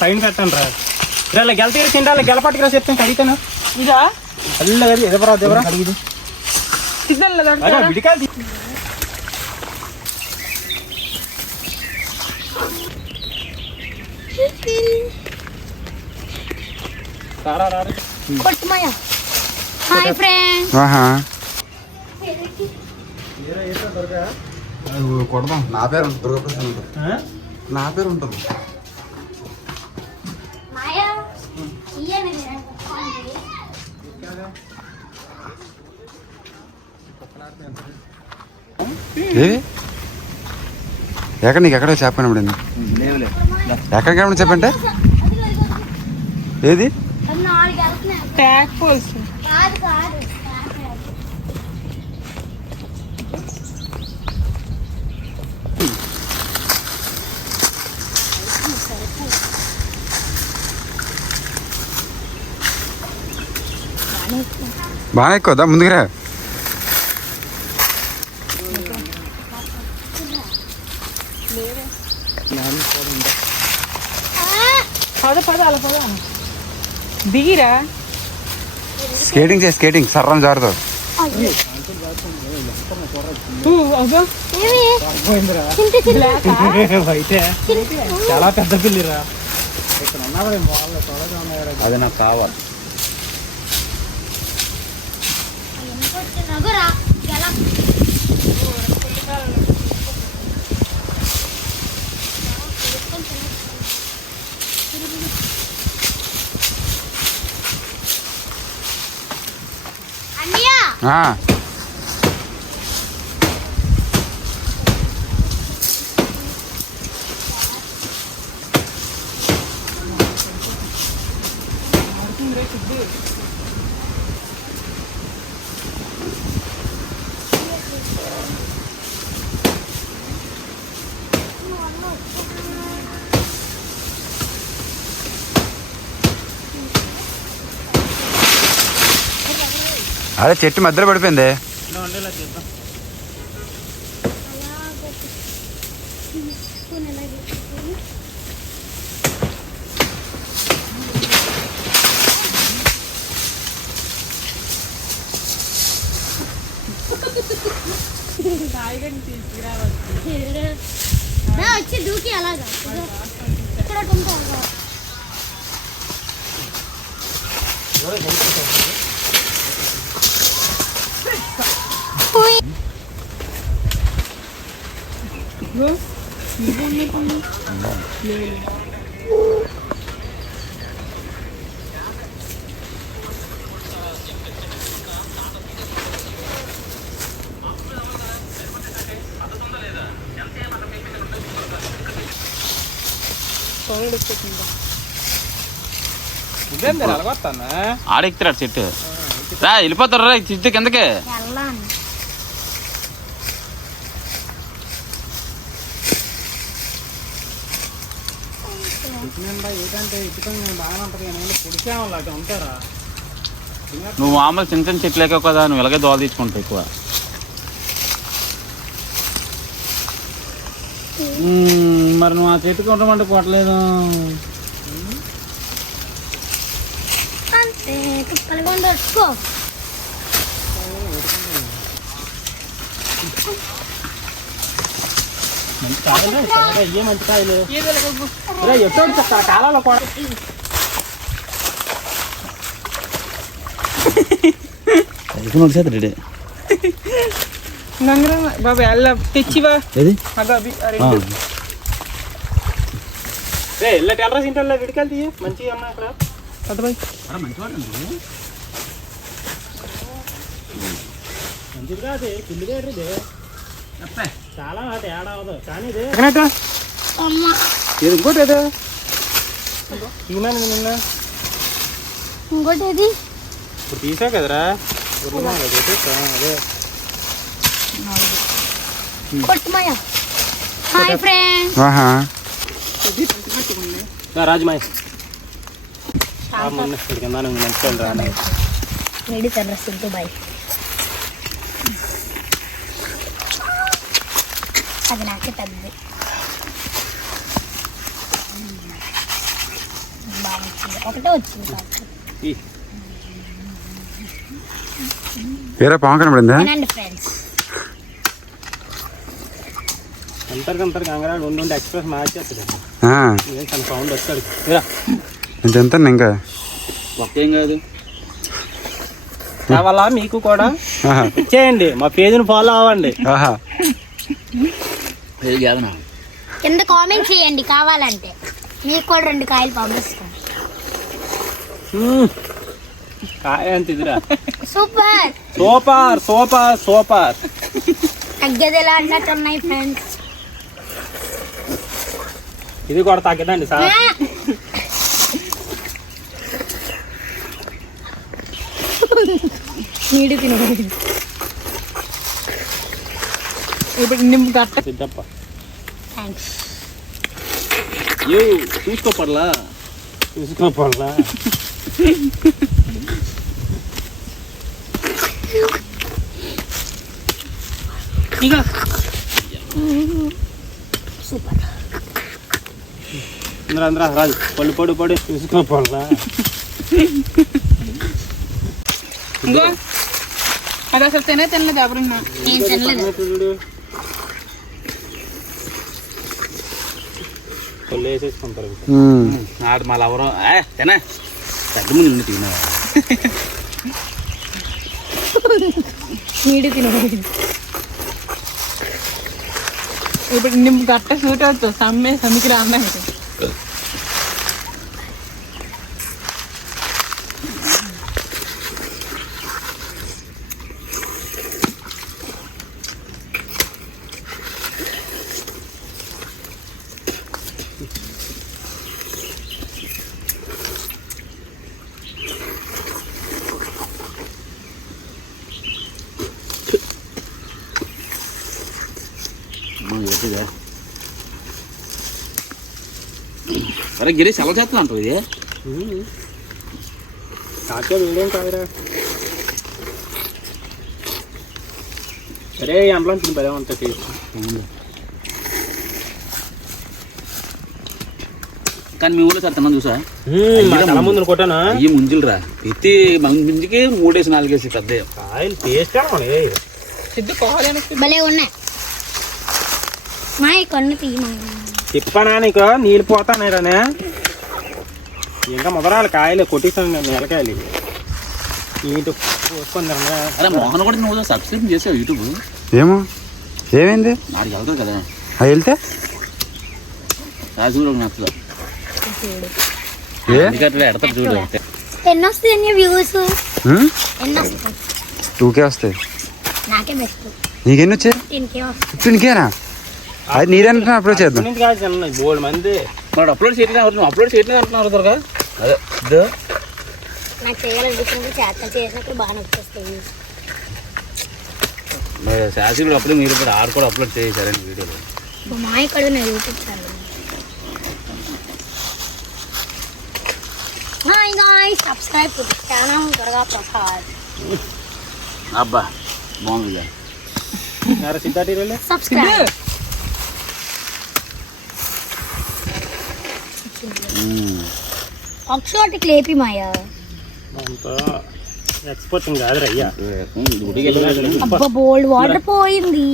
Sign పెట్టండి రా. ఇలా గెల తింటాలి, గెల పట్టుకురా చెప్తాను కడిగితాను. ఇదా అల్ల కదా ఎదవరా దేవరా కడిగిది విడికాలి. కొడదాం. నా పేరు ఉంటుంది, దుర్గాప్రసాద్ ఉంటుంది. నా పేరు ఉంటుంది. ఎక్కడ నీకు ఎక్కడ చెప్పాను ఎక్కడికి చెప్పంటే ఏది బాగా ఎక్కువదా ముందుకురా. దిగిరా స్కేటింగ్ చేయి, స్కేటింగ్ సర్రం జారుతావు. చాలా పెద్ద పిల్లిరా. అది నాకు కావాలి. అదే చెట్టు మధ్యలో పడిపోయింది. వచ్చి దూకి అలాగా ఇక్కడ ఆడెక్కుతాడు చెట్టు రా, వెళ్ళిపోతారు రా చెట్టు కిందకే. ఏంటంటే ఇటుకం బాగానే ఉంటుంది కానీ పొడిచామలాగా ఉంటారా. నువ్వు మామూలు చిన్న చిన్న చెట్లు లేక కదా, నువ్వు ఇలాగే దోల తీసుకుంటావు ఎక్కువ. మరి నువ్వు ఆ చెట్టుకు ఉండమంటే కొట్టలేదు. మంచి కాయలు ఇవే మంచి కాయలు ఎట్టోడు కాలాలో కూడా బాబా ಎಲ್ಲ తెచ్చివా ಎಲ್ಲ ಟೆಲ್ರಸ್ ಇಂಟಲ್ಲ విడికెళ్తీ మంచిగా అమ్మా అక్కడ అదబాయ్ మంచిది కాదు పిల్లిగా ఇది చాలా తేడా అవదు కానీ ఇది ఇంకోటి ఏదో ఏమైంది నిన్న ఇంకోటి ఏది ఇప్పుడు తీసా కదరా అదే హాయ్ ఫ్రెండ్స్ రాజమాయ్ రెడీ తర్రస్తుంటూ బాయ్ అది నాకే పెద్దది బాగా వచ్చింది. ఒకటే వచ్చింది కాకపోతే. వేరే పాము కనబడిందా? తినండి ఫ్రెండ్స్. అంతరికి కంగారు ఉండి ఎక్స్ప్రెస్ మార్చేస్తుంది. తన సౌండ్ వస్తాడు. ఎంత ఇంకా ఒక్కేం కాదు. కావాలా మీకు కూడా ఇచ్చేయండి. మా పేజీని ఫాలో అవ్వండి. కింద కామెంట్ చేయండి కావాలంటే. మీకు కూడా 2 కాయలు పంపిస్తాం. కాయ అంత ఇదిరా. Super super super super. తగ్గేది ఎలా అన్నట్టు ఉన్నాయి ఫ్రెండ్స్. ఇది కూడా తగ్గదండి సార్. నీడు తిన ఇప్పుడు నిమ్మ గట్ట సిద్ధప్ప థ్యాంక్స్. చూసుకోపడలా చూసుకోపోలా. ఇక సూపర్. అందరూ రాజు పొడి పొడి చూసుకోపోలా. ఇంకో అది అసలు తినలేదు ఎవరన్నా. నేను తినలేదు. పొల్లు వేసేసుకుంటారు. ఆడు మళ్ళీ ఎవరో తినా పెద్ద ముందు తిన్నా. నీడు తిన ఇప్పుడు నిమ్మ గట్ట సూట్ అవుతుంది. సమ్మికి రామ్మాయి అరే గిరి సెలవు చేస్తా అంటావు. ఇది కాకే వీడేం కాదురా. సరే ఎంప్లాయ్ తిని పదే ఉంటా టేస్ట్. కానీ మీ ఊళ్ళో సార్ తిన్నాను చూసా. ముందు కొట్టాను. అయ్యి ముంజులురా ప్రతి ముంజుకి 3 4 పెద్ద కాయలు టేస్ట్ సిద్ధు కోవాలి. భలే ఉన్నాయి. మా కన్ను తీయమా తిప్పనా నీకు నీళ్ళు పోతానే రానే. ఇంకా మొదలాలి కాయలు కొట్టిస్తాను నేను. నెలకాయలు నీటి పోసుకుందా. అరే మోహన్ కూడా నువ్వు సబ్స్క్రైబ్ చేసావు యూట్యూబ్. ఏమో ఏమైంది? నాడికి వెళ్తావు కదా. అది వెళ్తే చూడు నచ్చదు. ఎడతారు చూడు. ఎన్ని వస్తాయి వ్యూస్? ఎన్ని వస్తాయి? 2K వస్తాయి. నాకే బెస్ట్. నీకెన్ని వచ్చాయి? 10K వస్తాయి. 15Kనా? అది నీరంటున్నా అప్లోడ్ చేద్దాం. బోల్డ్ మంది మరి అప్లోడ్ చేయట్లేదు. నువ్వు అప్లోడ్ చేయట్లేదు అంటున్నారు త్వరగా. అదే నాకు చేయాలనిపించినప్పుడు చేసినప్పుడు బాగా వచ్చేస్తాయి. శాస్త్రి కూడా అప్పుడే మీరు కూడా కూడా అప్లోడ్ చేశారండి వీడియోలో. మా ఇక్కడ నా YouTube channel. Hi guys, subscribe to channel Durga Prasad. అబ్బా బాగుంది. సబ్స్క్రైబ్. ఒకసారి క్లేపి మాయా ఎక్స్పోర్ట్ కాదు అయ్యా. అబ్బా బోల్డ్ వాటర్ పోయింది.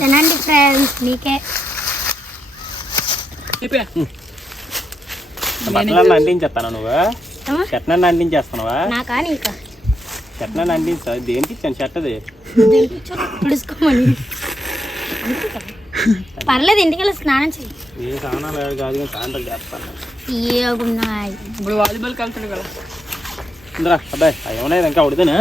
తినండి ఫ్రెండ్స్. మీకే బట్టలన్నీ అంటించేస్తాను. నువ్వు చట్నాన్ని అంటించేస్తున్నావా? నాకా నీకా? చట్నాన్ని అంటించా. దేనికి ఇచ్చాను చెట్టది? పిడుచుకోమని. పర్లేదు, ఇంటికెళ్ళి స్నానం చెయ్యి. ఏ స్నానాలు కాదు కానీ సాయంత్రం చేస్తాను. ఏగున్నాయి. ఇప్పుడు వాలీబాల్కి వెళ్తాడు కదా. ఇంద్రా అబ్బాయి ఏమన్నా ఇంకా ఉడితేనే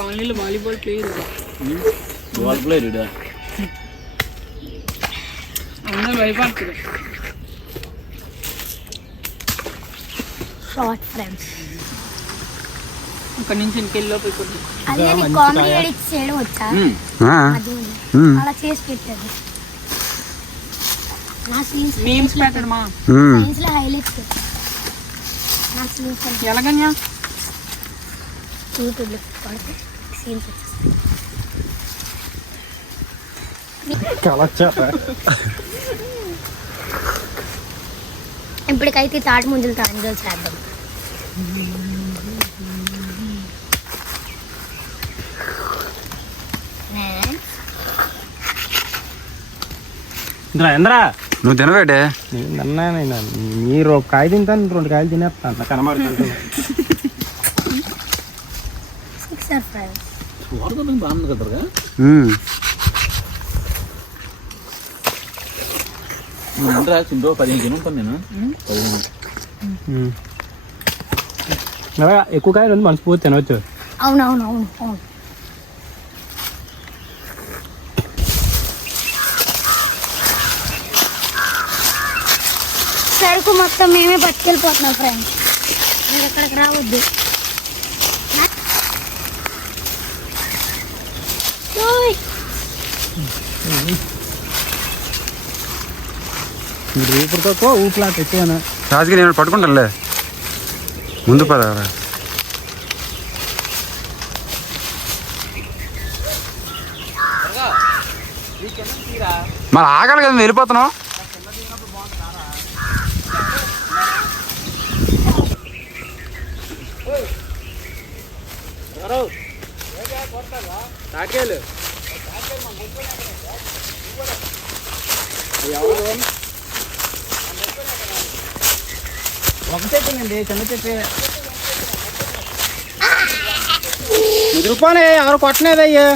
కాలనీలో వాలీబాల్ ప్లేయర్. అందరూ భయపడుతుంది. Short friends. ఇక్కడ నుంచి ఇంకెళ్ళి పోయి అదే కామెడీ ఎడిట్స్ చేయడం వచ్చా? అలా చేసి పెట్టాడు. నా సీన్స్ మీమ్స్ పెట్టాడు మా సీన్స్ లో హైలైట్స్ పెట్టాడు. నా సీన్స్ ఎలాగన్యా యూట్యూబ్ లో పడితే సీన్స్ వచ్చేస్తాయి. ఇప్పటికైతే తాటి ముంజలతో ఎంజాయ్ చేద్దాం. ఇంద్రా నువ్వు తినబెట్టే మీరు ఒక కాయ తింటాను, 2 కాయలు తినేస్తాను కనబడుతుంది. బాగుంది కదరా. చిందో 15 తినుంటాను నేను. 15 ఎక్కువ కాయలు ఉంది, మనస్ఫూర్తి తినవచ్చు. అవునవును. సరుకు మొత్తం మేమే పట్టుకెళ్ళిపోతున్నాం ఫ్రెండ్స్, మీరు ఎక్కడికి రావద్దు. రేపుతో ఊపిలా తెచ్చాను. రాజుకి నేను పట్టుకుంటానులే, ముందు పద. మరి ఆగాలి కదా, వెళ్ళిపోతున్నావు. ఒక చెట్టేనండి, చిన్న చెట్టే. రూపాయలు ఎవరు కొట్టనేదయ్యా.